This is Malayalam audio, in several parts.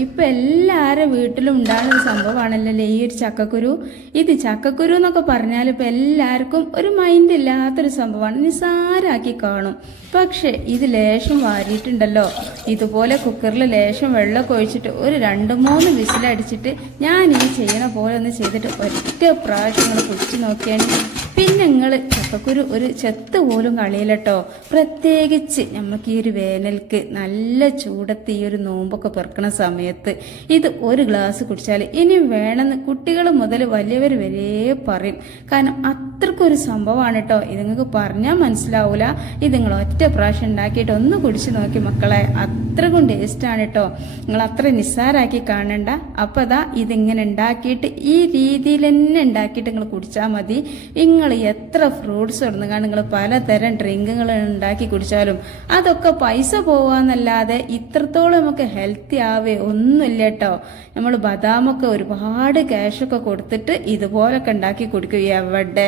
ഇപ്പം എല്ലാവരുടെ വീട്ടിലും ഉണ്ടാകുന്ന ഒരു സംഭവമാണല്ലോ ഈ ഒരു ചക്കക്കുരു. ഇത് ചക്കക്കുരു എന്നൊക്കെ പറഞ്ഞാൽ ഇപ്പം എല്ലാവർക്കും ഒരു മൈൻഡ് ഇല്ലാത്തൊരു സംഭവമാണ്, നിസ്സാരാക്കി കാണും. പക്ഷേ ഇത് ലേശം വാരിയിട്ടുണ്ടല്ലോ, ഇതുപോലെ കുക്കറിൽ ലേശം വെള്ളമൊക്കെ ഒഴിച്ചിട്ട് ഒരു 2-3 വിസിലടിച്ചിട്ട് ഞാൻ ഈ ചെയ്യണ പോലെ ഒന്ന് ചെയ്തിട്ട് ഒറ്റ പ്രാവശ്യം നിങ്ങൾ കുടിച്ച് നോക്കിയാണ്. പിന്നെ നിങ്ങൾ ചക്കക്കുരു ഒരു ചെത്ത് പോലും കളയില്ലട്ടോ. പ്രത്യേകിച്ച് നമുക്ക് ഈ ഒരു വേനൽക്ക് നല്ല ചൂടത്ത് ഈ ഒരു നോമ്പൊക്കെ പെറുക്കണ സമയത്ത് ഇത് ഒരു ഗ്ലാസ് കുടിച്ചാൽ ഇനി വേണമെന്ന് കുട്ടികൾ മുതൽ വലിയവർ വരെ പറയും. കാരണം അത്രക്കൊരു സംഭവമാണ് കേട്ടോ. ഇത് നിങ്ങൾക്ക് പറഞ്ഞാൽ മനസ്സിലാവൂല. ഇത് നിങ്ങൾ ഒറ്റ പ്രാവശ്യം ഉണ്ടാക്കിയിട്ട് ഒന്ന് കുടിച്ച് നോക്കി മക്കളെ, അത്രക്കും ടേസ്റ്റാണ് കേട്ടോ. നിങ്ങൾ അത്ര നിസ്സാരാക്കി കാണണ്ട. അപ്പം അതാ ഇതിങ്ങനെ ഉണ്ടാക്കിയിട്ട് ഈ രീതിയിൽ തന്നെ ഉണ്ടാക്കിയിട്ട് നിങ്ങൾ കുടിച്ചാൽ മതി. നിങ്ങൾ എത്ര ഫ്രൂട്ട്സ് ഇടുന്നുകാണ്ട് നിങ്ങൾ പലതരം ഡ്രിങ്കുകൾ ഉണ്ടാക്കി കുടിച്ചാലും അതൊക്കെ പൈസ പോവാന്നല്ലാതെ ഇത്രത്തോളം നമുക്ക് ഹെൽത്തി ആവേ ഒന്നുമില്ല കേട്ടോ. നമ്മൾ ബദാമൊക്കെ ഒരുപാട് ക്യാഷൊക്കെ കൊടുത്തിട്ട് ഇതുപോലൊക്കെ ഉണ്ടാക്കി കുടിക്കും. എവിടെ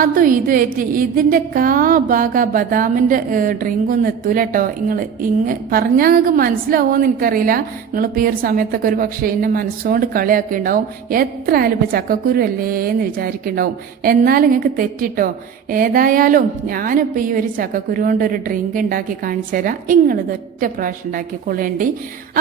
അതും ഇതുമായിട്ട് ഇതിൻ്റെ ഭാഗ ബദാമിൻ്റെ ഡ്രിങ്കൊന്നും എത്തൂല കേട്ടോ. പറഞ്ഞാൽ നിങ്ങൾക്ക് മനസ്സിലാവുമെന്ന് എനിക്കറിയില്ല. നിങ്ങളിപ്പോൾ ഈ ഒരു സമയത്തൊക്കെ ഒരു പക്ഷേ എന്നെ മനസ്സുകൊണ്ട് കളിയാക്കി ഉണ്ടാവും. എത്ര ആയാലും ഇപ്പോൾ ചക്കക്കുരു അല്ലേ എന്ന് വിചാരിക്കുന്നുണ്ടാവും. എന്നാലും നിങ്ങൾക്ക് തെറ്റിട്ടോ. ഏതായാലും ഞാനിപ്പോൾ ഈ ഒരു ചക്കക്കുരു കൊണ്ട് ഒരു ഡ്രിങ്ക് ഉണ്ടാക്കി കാണിച്ചു തരാം. നിങ്ങളിത് ഒറ്റ പ്രാവശ്യം ഉണ്ടാക്കിക്കൊള്ളേണ്ടി.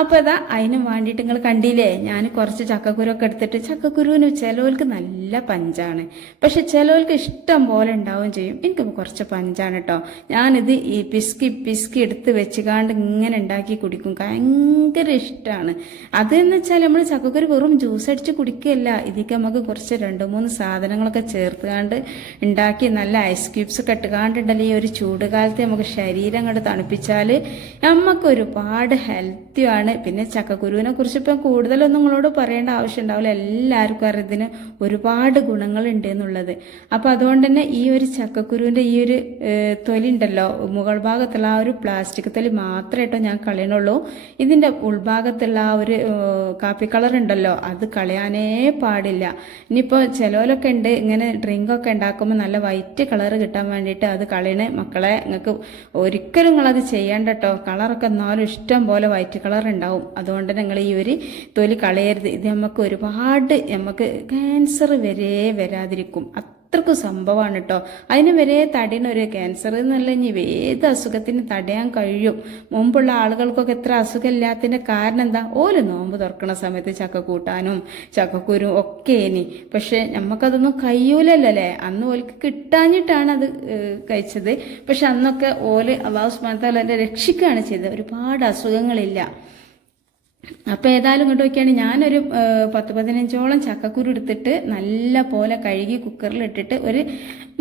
അപ്പോൾ അതാ അതിന് വേണ്ടിയിട്ട് നിങ്ങൾ കണ്ടില്ലേ, ഞാൻ കുറച്ച് ചക്കക്കുരൊക്കെ എടുത്തിട്ട്, ചക്കക്കുരുവിന് ചിലവർക്ക് നല്ല പഞ്ചാണ്, പക്ഷെ ചിലവർക്ക് ഇഷ്ടം പോലെ ഉണ്ടാവും ചെയ്യും. എനിക്കിപ്പോൾ കുറച്ച് പഞ്ചാണ് കേട്ടോ. ഞാനിത് ഈ പിസ്കി എടുത്ത് വെച്ചുകാണ്ട് ഇങ്ങനെ ഉണ്ടാക്കി കുടിക്കും, ഭയങ്കര ഇഷ്ടമാണ്. അതെന്ന് വെച്ചാൽ നമ്മൾ ചക്കക്കുരു വെറും ജ്യൂസ് അടിച്ച് കുടിക്കുകയല്ല, ഇതിക്ക് നമുക്ക് കുറച്ച് 2-3 സാധനങ്ങളൊക്കെ ചേർത്തുകാണ്ട് ഉണ്ടാക്കി നല്ല ഐസ് ക്യൂബ്സ് ഒക്കെ ഇട്ടുകാണ്ടുണ്ടല്ലോ. ഈ ഒരു ചൂട് കാലത്ത് നമുക്ക് ശരീരം അങ്ങോട്ട് തണുപ്പിച്ചാൽ നമുക്ക് ഒരുപാട് ഹെൽത്തിയാണ്. പിന്നെ ചക്കക്കുരുവിനെ കുറിച്ച് ഇപ്പം കൂടുതലൊന്നും നിങ്ങളോട് പറയേണ്ട ആവശ്യം ഉണ്ടാവില്ല, എല്ലാവർക്കും അറിയാം ഇതിന് ഒരുപാട് ഗുണങ്ങളുണ്ട് എന്നുള്ളത്. അപ്പം അതുകൊണ്ട് തന്നെ ഈ ഒരു ചക്കക്കുരുവിൻ്റെ ഈ ഒരു തൊലി ഉണ്ടല്ലോ, മുകൾ ഭാഗത്തുള്ള ആ ഒരു പ്ലാസ്റ്റിക് തൊലി മാത്രമായിട്ടോ ഞാൻ കളയണുള്ളൂ. ഇതിൻ്റെ ഉൾഭാഗത്തുള്ള ആ ഒരു കാപ്പി കളർ ഉണ്ടല്ലോ, അത് കളയാനേ പാടില്ല. ഇനിയിപ്പോൾ ചിലവരൊക്കെ ഉണ്ട് ഇങ്ങനെ ഡ്രിങ്കൊക്കെ ഉണ്ടാക്കുമ്പോൾ നല്ല വൈറ്റ് കളർ കിട്ടാൻ വേണ്ടിയിട്ട് അത് കളയണേ. മക്കളെ, നിങ്ങൾക്ക് ഒരിക്കലും നിങ്ങളത് ചെയ്യേണ്ട കേട്ടോ. കളറൊക്കെ എന്നാലും ഇഷ്ടം പോലെ വൈറ്റ് കളർ ഉണ്ടാവും. അതുകൊണ്ട് നിങ്ങൾ ഈ ഒരു തൊലി കളയരുത്. ഇത് നമുക്ക് ക്യാൻസർ വരെ വരാതിരിക്കും. അത്രക്കും സംഭവമാണ് കേട്ടോ. അതിന് വരെ തടയുന്ന ഒരു ക്യാൻസർ എന്നല്ല, ഇനി ഏത് അസുഖത്തിന് തടയാൻ കഴിയും. മുമ്പുള്ള ആളുകൾക്കൊക്കെ എത്ര അസുഖമില്ലാത്തതിൻ്റെ കാരണം എന്താ? ഓല് നോമ്പ് തുറക്കണ സമയത്ത് ചക്ക കൂട്ടാനും ചക്കക്കുരും ഒക്കെ ഇനി. പക്ഷെ നമുക്കതൊന്നും കഴിയൂലല്ലേ. അന്ന് ഓൽക്ക് കിട്ടാഞ്ഞിട്ടാണ് അത് കഴിച്ചത്. പക്ഷെ അന്നൊക്കെ ഓല് അല്ലാഹു സുബ്ഹാനഹു വ തആല രക്ഷിക്കുകയാണ് ചെയ്തത്. ഒരുപാട് അസുഖങ്ങളില്ല. അപ്പോൾ ഏതായാലും ഇങ്ങോട്ട് നോക്കിയാണ് ഞാനൊരു 10-15ഓളം ചക്കക്കുരു എടുത്തിട്ട് നല്ല പോലെ കഴുകി കുക്കറിൽ ഇട്ടിട്ട് ഒരു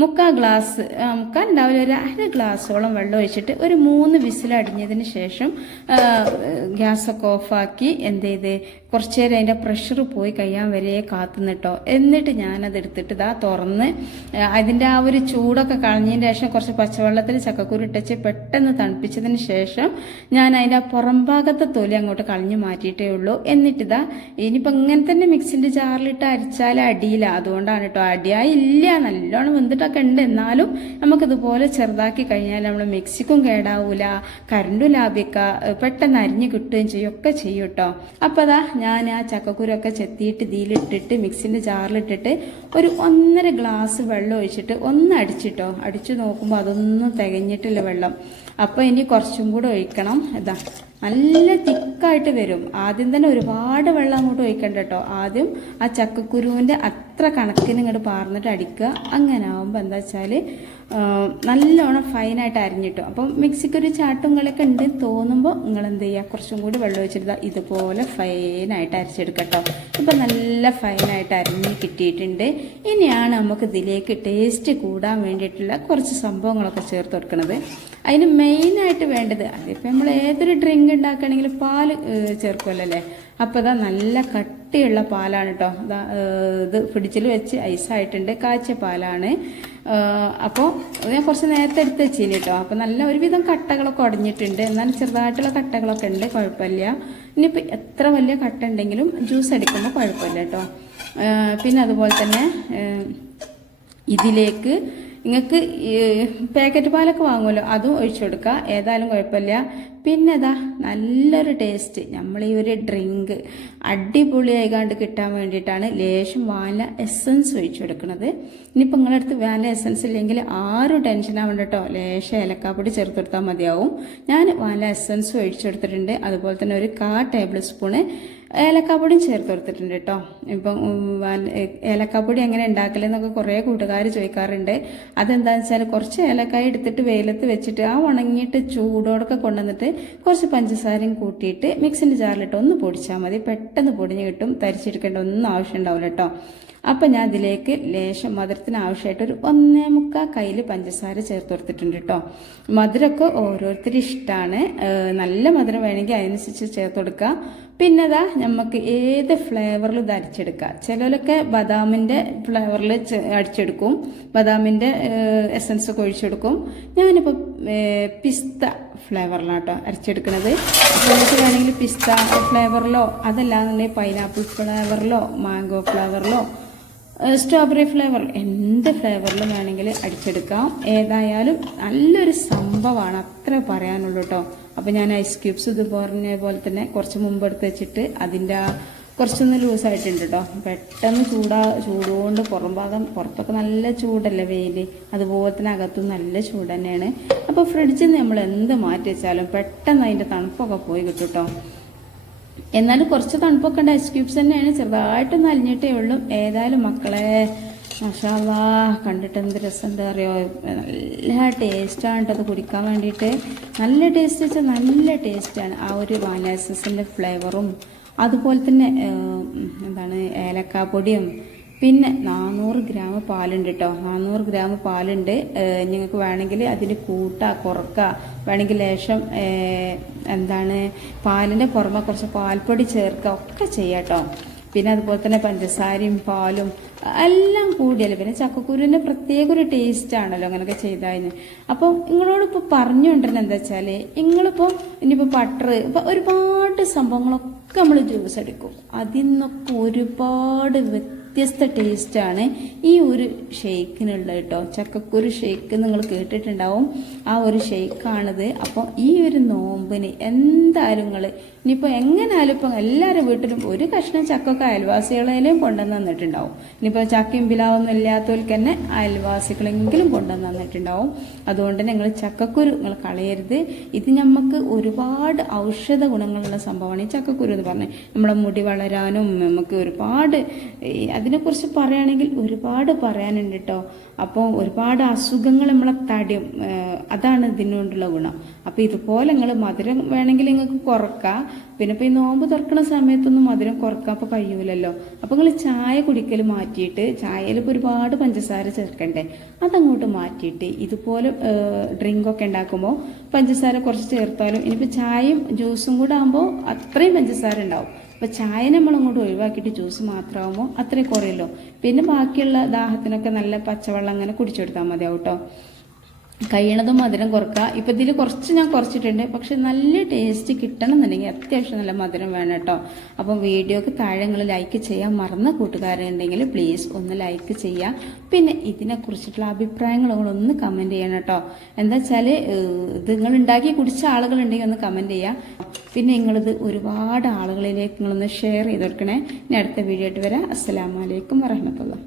3/4 ഗ്ലാസ്, മുക്കാൽ ഉണ്ടാവില്ല, ഒരു 1/2 ഗ്ലാസോളം വെള്ളം ഒഴിച്ചിട്ട് ഒരു 3 വിസിലടിഞ്ഞതിന് ശേഷം ഗ്യാസൊക്കെ ഓഫാക്കി എന്ത് ചെയ്ത് കുറച്ച് നേരം അതിൻ്റെ പ്രഷർ പോയി കഴിയാൻ വരെ കാത്തുനിട്ടോ. എന്നിട്ട് ഞാനത് എടുത്തിട്ട് ഇതാ തുറന്ന് അതിൻ്റെ ആ ഒരു ചൂടൊക്കെ കളഞ്ഞതിന് ശേഷം കുറച്ച് പച്ചവെള്ളത്തിൽ ചക്കക്കുരു ഇട്ടച്ച് പെട്ടെന്ന് തണുപ്പിച്ചതിന് ശേഷം ഞാൻ അതിൻ്റെ പുറം ഭാഗത്തെ തൊലി അങ്ങോട്ട് കളഞ്ഞു മാറ്റിയിട്ടേ ഉള്ളൂ. എന്നിട്ടിതാ ഇനിയിപ്പോൾ ഇങ്ങനെ തന്നെ മിക്സിൻ്റെ ജാറിലിട്ട് അരിച്ചാൽ അടിയില്ല. അതുകൊണ്ടാണ് കേട്ടോ. അടിയായില്ല, നല്ലോണം വെന്തിട്ടൊക്കെ ഉണ്ട്. എന്നാലും നമുക്കിതുപോലെ ചെറുതാക്കി കഴിഞ്ഞാൽ നമ്മൾ മിക്സിക്കും കേടാവൂല, കറണ്ടും ലാഭിക്കുക, പെട്ടെന്ന് അരിഞ്ഞ് കിട്ടുകയും ചെയ്യും, ഒക്കെ ചെയ്യും കേട്ടോ. അപ്പോൾ അതാ ഞാൻ ആ ചക്കക്കുരൊക്കെ ചെത്തിയിട്ട് ഇതിലിട്ടിട്ട് മിക്സിൻ്റെ ജാറിലിട്ടിട്ട് ഒരു 1.5 ഗ്ലാസ് വെള്ളം ഒഴിച്ചിട്ട് ഒന്ന് അടിച്ചിട്ടോ. അടിച്ചു നോക്കുമ്പോൾ അതൊന്നും തികഞ്ഞിട്ടില്ല വെള്ളം. അപ്പോൾ ഇനി കുറച്ചും കൂടെ ഒഴിക്കണം. ഇതാ നല്ല തിക്കായിട്ട് വരും. ആദ്യം തന്നെ ഒരുപാട് വെള്ളം അങ്ങോട്ട് ഒഴിക്കണ്ട കേട്ടോ. ആദ്യം ആ ചക്കക്കുരുവിൻ്റെ അത്ര കണക്കിന് ഇങ്ങോട്ട് പാർന്നിട്ട് അടിക്കുക. അങ്ങനെ ആകുമ്പോൾ എന്താ വെച്ചാൽ നല്ലോണം ഫൈനായിട്ട് അരിഞ്ഞിട്ടു. അപ്പം മിക്സിക്കൊരു ചാട്ടും കളിയൊക്കെ ഉണ്ട് തോന്നുമ്പോൾ നിങ്ങൾ എന്ത് ചെയ്യുക, കുറച്ചും കൂടി വെള്ളം ഒഴിച്ചിട്ട് ഇതുപോലെ ഫൈനായിട്ട് അരച്ചെടുക്കട്ടോ. ഇപ്പം നല്ല ഫൈനായിട്ട് അരിഞ്ഞ് കിട്ടിയിട്ടുണ്ട്. ഇനിയാണ് നമുക്ക് ഇതിലേക്ക് ടേസ്റ്റ് കൂടാൻ വേണ്ടിയിട്ടുള്ള കുറച്ച് സംഭവങ്ങളൊക്കെ ചേർത്ത് കൊടുക്കുന്നത്. അതിന് മെയിനായിട്ട് വേണ്ടത്, അതിപ്പോൾ നമ്മൾ ഏതൊരു ഡ്രിങ്ക് ഉണ്ടാക്കുകയാണെങ്കിൽ പാല് ചേർക്കുമല്ലോ. അപ്പോൾ അതാ നല്ല കട്ടിയുള്ള പാലാണ് കേട്ടോ. ഇത് ഫ്രിഡ്ജിൽ വെച്ച് ഐസായിട്ടുണ്ട്, കാച്ചിയ പാലാണ്. അപ്പോൾ ഞാൻ കുറച്ച് നേരത്തെ എടുത്ത് വെച്ചിന് കേട്ടോ. അപ്പോൾ നല്ല ഒരുവിധം കട്ടകളൊക്കെ ഉടഞ്ഞിട്ടുണ്ട്, എന്നാലും ചെറുതായിട്ടുള്ള കട്ടകളൊക്കെ ഉണ്ട്, കുഴപ്പമില്ല. ഇനിയിപ്പോൾ എത്ര വലിയ കട്ട ഉണ്ടെങ്കിലും ജ്യൂസ് അടിക്കുമ്പോൾ കുഴപ്പമില്ല കേട്ടോ. പിന്നെ അതുപോലെ തന്നെ ഇതിലേക്ക് നിങ്ങൾക്ക് പാക്കറ്റ് പാലൊക്കെ വാങ്ങുമല്ലോ, അതും ഒഴിച്ചു കൊടുക്കുക, ഏതായാലും കുഴപ്പമില്ല. പിന്നെ ഇതാ നല്ലൊരു ടേസ്റ്റ് നമ്മൾ ഈ ഒരു ഡ്രിങ്ക് അടിപൊളിയായിക്കാണ്ട് കിട്ടാൻ വേണ്ടിയിട്ടാണ് ലേശം വാനില എസൻസ് ഒഴിച്ചു കൊടുക്കുന്നത്. ഇനിയിപ്പോൾ നിങ്ങളുടെ അടുത്ത് വാനില എസൻസ് ഇല്ലെങ്കിൽ ആരും ടെൻഷൻ ആവണ്ട കേട്ടോ, ലേശം ഏലക്കാപ്പൊടി ചേർത്ത് കൊടുത്താൽ മതിയാവും. ഞാൻ വാനില എസൻസ് ഒഴിച്ചു കൊടുത്തിട്ടുണ്ട്, അതുപോലെ തന്നെ ഒരു 1/4 ടേബിൾ സ്പൂണ് ഏലക്കാപ്പൊടിയും ചേർത്ത് കൊടുത്തിട്ടുണ്ട് കേട്ടോ. ഇപ്പം ഏലക്കാപ്പൊടി എങ്ങനെ ഉണ്ടാക്കലെന്നൊക്കെ കുറേ കൂട്ടുകാർ ചോദിക്കാറുണ്ട്. അതെന്താണെന്ന് വെച്ചാൽ കുറച്ച് ഏലക്കായ എടുത്തിട്ട് വെയിലത്ത് വെച്ചിട്ട് ആ ഉണങ്ങിയിട്ട് ചൂടോടൊക്കെ കൊണ്ടുവന്നിട്ട് കുറച്ച് പഞ്ചസാരയും കൂട്ടിയിട്ട് മിക്സിൻ്റെ ജാറിലിട്ട് ഒന്ന് പൊടിച്ചാൽ മതി, പെട്ടെന്ന് പൊടിഞ്ഞ് കിട്ടും, തരിച്ചെടുക്കേണ്ട ഒന്നും ആവശ്യം ഉണ്ടാവില്ല കേട്ടോ. അപ്പം ഞാൻ ഇതിലേക്ക് ലേശം മധുരത്തിന് ആവശ്യമായിട്ട് ഒരു 1.25 കയ്യിൽ പഞ്ചസാര ചേർത്ത് കൊടുത്തിട്ടുണ്ട് കേട്ടോ. മധുരമൊക്കെ ഓരോരുത്തരും ഇഷ്ടമാണ്, നല്ല മധുരം വേണമെങ്കിൽ അതിനനുസരിച്ച് ചേർത്ത് കൊടുക്കുക. പിന്നെ അതാ നമുക്ക് ഏത് ഫ്ലേവറിൽ ഇത് അടിച്ചെടുക്കുക. ചിലരൊക്കെ ബദാമിൻ്റെ ഫ്ലേവറിൽ അടിച്ചെടുക്കും, ബദാമിൻ്റെ എസൻസ് ഒക്കെ ഒഴിച്ചെടുക്കും. ഞാനിപ്പോൾ പിസ്ത ഫ്ലേവറിലാണ് കേട്ടോ അരച്ചെടുക്കുന്നത്. നിങ്ങൾക്ക് വേണമെങ്കിൽ പിസ്ത ഫ്ലേവറിലോ അതല്ലാന്നുണ്ടെങ്കിൽ പൈനാപ്പിൾ ഫ്ലേവറിലോ മാംഗോ ഫ്ലേവറിലോ സ്ട്രോബെറി ഫ്ലേവർ എന്ത് ഫ്ലേവറിലും വേണമെങ്കിൽ അടിച്ചെടുക്കാം. ഏതായാലും നല്ലൊരു സംഭവമാണ്, അത്ര പറയാനുള്ളൂ കേട്ടോ. അപ്പോൾ ഞാൻ ഐസ് ക്യൂബ്സ് ഇത് പറഞ്ഞ പോലെ തന്നെ കുറച്ച് മുമ്പ് എടുത്ത് വെച്ചിട്ട് അതിൻ്റെ കുറച്ചൊന്ന് ലൂസായിട്ടുണ്ട് കേട്ടോ. പെട്ടെന്ന് ചൂടുകൊണ്ട് പുറത്തൊക്കെ നല്ല ചൂടല്ലേ വെയിൽ, അതുപോലെ തന്നെ അകത്തും നല്ല ചൂട് തന്നെയാണ്. അപ്പോൾ ഫ്രിഡ്ജിൽ നിന്ന് നമ്മൾ എന്ത് മാറ്റി വെച്ചാലും പെട്ടെന്ന് അതിൻ്റെ തണുപ്പൊക്കെ പോയി കിട്ടും കേട്ടോ. എന്നാലും കുറച്ച് തണുപ്പൊക്കെ ഉണ്ട്, ഐസ് ക്യൂബ്സ് തന്നെയാണ്, ചെറുതായിട്ടൊന്ന് അലിഞ്ഞിട്ടേ ഉള്ളൂ. ഏതായാലും മക്കളെ മാഷാ അല്ലാഹ് കണ്ടിട്ട് എന്ത് രസമുണ്ട് അറിയോ, നല്ല ടേസ്റ്റാണ് കേട്ടോ അത് കുടിക്കാൻ വേണ്ടിയിട്ട്. നല്ല ടേസ്റ്റ് വെച്ചാൽ നല്ല ടേസ്റ്റാണ്. ആ ഒരു വാനില എസൻസിൻ്റെ ഫ്ലേവറും അതുപോലെ തന്നെ ഏലക്കാപ്പൊടിയും പിന്നെ 400 ഗ്രാം പാലുണ്ട് കേട്ടോ. 400 ഗ്രാം പാലുണ്ട്. നിങ്ങൾക്ക് വേണമെങ്കിൽ അതിന് കുറക്കുക, വേണമെങ്കിൽ ലേശം പാലിൻ്റെ പുറമെ കുറച്ച് പാൽപ്പൊടി ചേർക്കുക ഒക്കെ ചെയ്യാം കേട്ടോ. പിന്നെ അതുപോലെ തന്നെ പഞ്ചസാരയും പാലും എല്ലാം കൂടിയല്ലോ. പിന്നെ ചക്കക്കുരുവിൻ്റെ പ്രത്യേക ഒരു ടേസ്റ്റ് ആണല്ലോ അങ്ങനെയൊക്കെ ചെയ്തതിന്. അപ്പം നിങ്ങളോടിപ്പോൾ പറഞ്ഞുകൊണ്ടിരുന്നത് എന്താ വെച്ചാൽ, നിങ്ങളിപ്പോൾ ഇനിയിപ്പോൾ ബട്ടർ ഇപ്പം ഒരുപാട് സംഭവങ്ങളൊക്കെ നമ്മൾ ജ്യൂസ് എടുക്കും, അതിൽ നിന്നൊക്കെ ഒരുപാട് വ്യത്യസ്ത ടേസ്റ്റാണ് ഈ ഒരു ഷെയ്ക്കിനുള്ളത് കേട്ടോ. ചക്കക്കുരു ഷെയ്ക്ക് നിങ്ങൾ കേട്ടിട്ടുണ്ടാവും, ആ ഒരു ഷെയ്ക്കാണിത്. അപ്പോൾ ഈ ഒരു നോമ്പിന് എന്തായാലും നിങ്ങൾ ഇനിയിപ്പോൾ എങ്ങനെയാലും ഇപ്പം എല്ലാവരുടെ വീട്ടിലും ഒരു കഷ്ണം ചക്കൊക്കെ അയൽവാസികളെയും കൊണ്ടുവന്ന് തന്നിട്ടുണ്ടാവും. ഇനിയിപ്പോൾ ചക്കയും പിലാവൊന്നും ഇല്ലാത്തവർക്ക് തന്നെ അയൽവാസികളെങ്കിലും കൊണ്ടുവന്ന് തന്നിട്ടുണ്ടാവും. അതുകൊണ്ട് നിങ്ങൾ ചക്കക്കുരു നിങ്ങൾ കളയരുത്. ഇത് നമുക്ക് ഒരുപാട് ഔഷധ ഗുണങ്ങളുള്ള സംഭവമാണ് ഈ ചക്കക്കുരു എന്ന് പറഞ്ഞാൽ. നമ്മളെ മുടി വളരാനും നമുക്ക് ഒരുപാട് അതിനെക്കുറിച്ച് പറയുകയാണെങ്കിൽ ഒരുപാട് പറയാനുണ്ട് കേട്ടോ. അപ്പോൾ ഒരുപാട് അസുഖങ്ങൾ നമ്മളെ തടയും, അതാണ് ഇതിനോണ്ടുള്ള ഗുണം. അപ്പോൾ ഇതുപോലെ നിങ്ങൾ മധുരം വേണമെങ്കിൽ നിങ്ങൾക്ക് കുറക്കാം. പിന്നെ ഇപ്പോൾ ഈ നോമ്പ് തുറക്കുന്ന സമയത്തൊന്നും മധുരം കുറക്കാൻ ഇപ്പോൾ കഴിയൂലല്ലോ. അപ്പോൾ നിങ്ങൾ ചായ കുടിക്കൽ മാറ്റിയിട്ട്, ചായയിൽ ഇപ്പോൾ ഒരുപാട് പഞ്ചസാര ചേർക്കണ്ടേ, അതങ്ങോട്ട് മാറ്റിയിട്ട് ഇതുപോലെ ഡ്രിങ്കൊക്കെ ഉണ്ടാക്കുമ്പോൾ പഞ്ചസാര കുറച്ച് ചേർത്താലും ഇനിയിപ്പോൾ ചായയും ജ്യൂസും കൂടെ ആകുമ്പോൾ അത്രയും പഞ്ചസാര ഉണ്ടാവും. അപ്പോൾ ചായ നമ്മളങ്ങോട്ട് ഒഴിവാക്കിയിട്ട് ജ്യൂസ് മാത്രമാകുമ്പോൾ അത്രയും കുറയല്ലോ. പിന്നെ ബാക്കിയുള്ള ദാഹത്തിനൊക്കെ നല്ല പച്ചവെള്ളം അങ്ങനെ കുടിച്ചെടുത്താൽ മതിയാവും കേട്ടോ. കഴിയണതും മധുരം കുറക്കുക. ഇപ്പം ഇതിൽ കുറച്ച് ഞാൻ കുറച്ചിട്ടുണ്ട്, പക്ഷെ നല്ല ടേസ്റ്റ് കിട്ടണം എന്നുണ്ടെങ്കിൽ അത്യാവശ്യം നല്ല മധുരം വേണം കേട്ടോ. അപ്പം വീഡിയോക്ക് താഴെ നിങ്ങൾ ലൈക്ക് ചെയ്യാൻ മറന്ന കൂട്ടുകാരുണ്ടെങ്കിൽ പ്ലീസ് ഒന്ന് ലൈക്ക് ചെയ്യുക. പിന്നെ ഇതിനെക്കുറിച്ചിട്ടുള്ള അഭിപ്രായങ്ങളൊന്ന് കമൻറ്റ് ചെയ്യണം കേട്ടോ. എന്താ വെച്ചാൽ ഇത് നിങ്ങൾ ഉണ്ടാക്കി കുടിച്ച ആളുകളുണ്ടെങ്കിൽ ഒന്ന് കമൻറ്റ് ചെയ്യുക. പിന്നെ നിങ്ങളിത് ഒരുപാട് ആളുകളിലേക്ക് നിങ്ങളൊന്ന് ഷെയർ ചെയ്ത് കൊടുക്കണേ. ഇനി അടുത്ത വീഡിയോ ആയിട്ട് വരാം. അസ്സലാമു അലൈക്കും വറഹ്മത്തുള്ളാഹി.